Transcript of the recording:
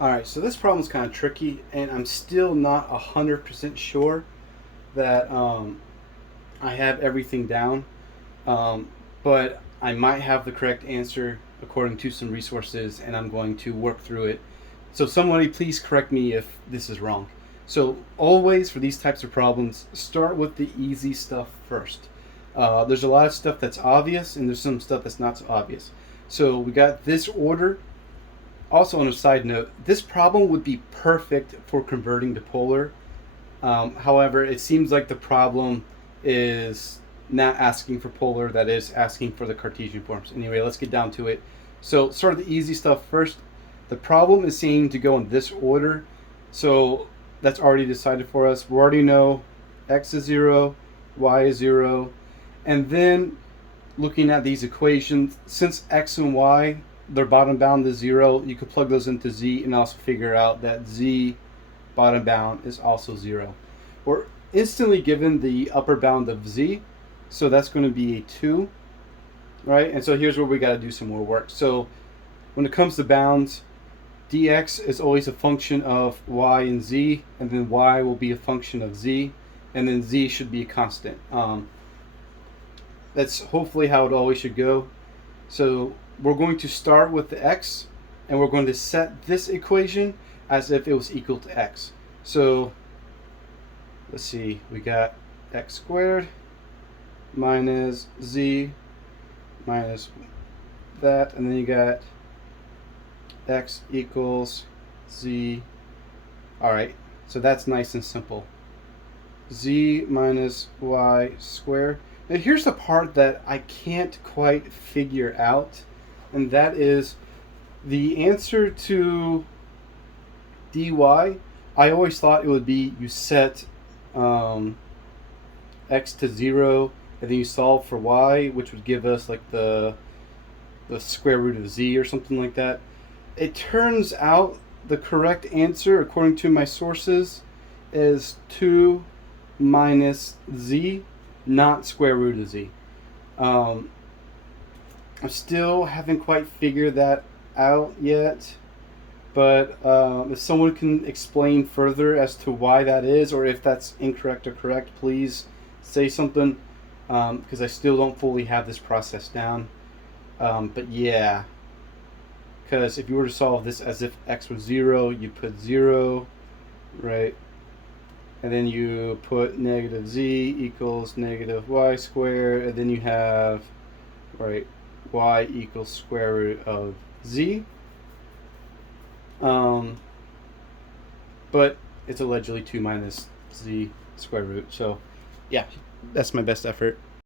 Alright, so this problem is kind of tricky, and I'm still not 100% sure that I have everything down. Um, but I might have the correct answer according to some resources, and I'm going to work through it. So, somebody please correct me if this is wrong. So, always for these types of problems, start with the easy stuff first. There's a lot of stuff that's obvious, and there's some stuff that's not so obvious. So, we got this order. Also, on a side note, this problem would be perfect for converting to polar. However, it seems like the problem is not asking for polar, that is asking for the Cartesian forms. Anyway, let's get down to it. So, sort of the easy stuff first. The problem is saying to go in this order. So, that's already decided for us. We already know x is 0, y is 0. And then looking at these equations, since x and y, their bottom bound is 0, you could plug those into z and also figure out that z bottom bound is also 0. We're instantly given the upper bound of z, so that's going to be a 2, right? And so here's where we got to do some more work. So when it comes to bounds, dx is always a function of y and z, and then y will be a function of z, and then z should be a constant. That's hopefully how it always should go. So we're going to start with the x, and we're going to set this equation as if it was equal to x. So let's see, we got x squared minus z minus that, and then you got x equals z. Alright, so that's nice and simple. Z minus y squared. Now here's the part that I can't quite figure out, and that is the answer to dy. I always thought it would be you set x to 0, and then you solve for y, which would give us like the square root of z or something like that. It turns out the correct answer, according to my sources, is 2 minus z, not square root of z. I still haven't quite figured that out yet, but if someone can explain further as to why that is, or if that's incorrect or correct, please say something, because I still don't fully have this process down. But yeah, because if you were to solve this as if x was 0, you put 0, right? And then you put negative z equals negative y squared, and then you have, right, y equals square root of z. But it's allegedly 2 minus z square root. So, yeah, that's my best effort.